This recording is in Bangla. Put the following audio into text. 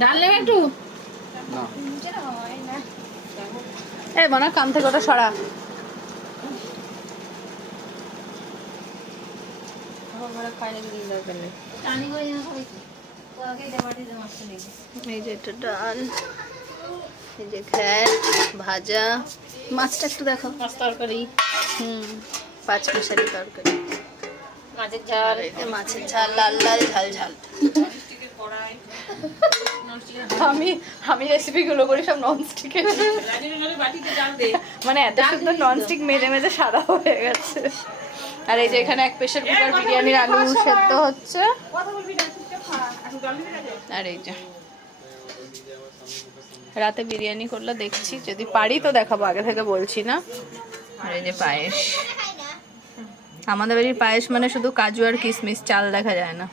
ডাল নেবে একটু? এই বানা কান থেকে ওটা সরা। এই যে এটা ডাল, এই যে ঘ্যাট ভাজা, মাছটা একটু দেখো। মাছ তরকারি, 5 মিশালি তরকারি, মাছের ঝাল, এই যে মাছের ঝাল, লাল লাল ঝাল ঝাল। আমি রেসিপিগুলো করি সব ননস্টিকের, মানে এত সুন্দর ননস্টিক মেজে মেজে সাদা হয়ে গেছে। আর এই যে এখানে এক প্রেসার কুকার বিরিয়ানির আলু সেদ্ধ হচ্ছে। আর এই যে রাতে বিরিয়ানি করলে দেখছি, যদি পারি তো দেখাবো, আগে থেকে বলছি না। আর এই যে পায়েস, আমাদের বাড়ির পায়েস মানে শুধু কাজু আর কিশমিশ, চাল দেখা যায় না।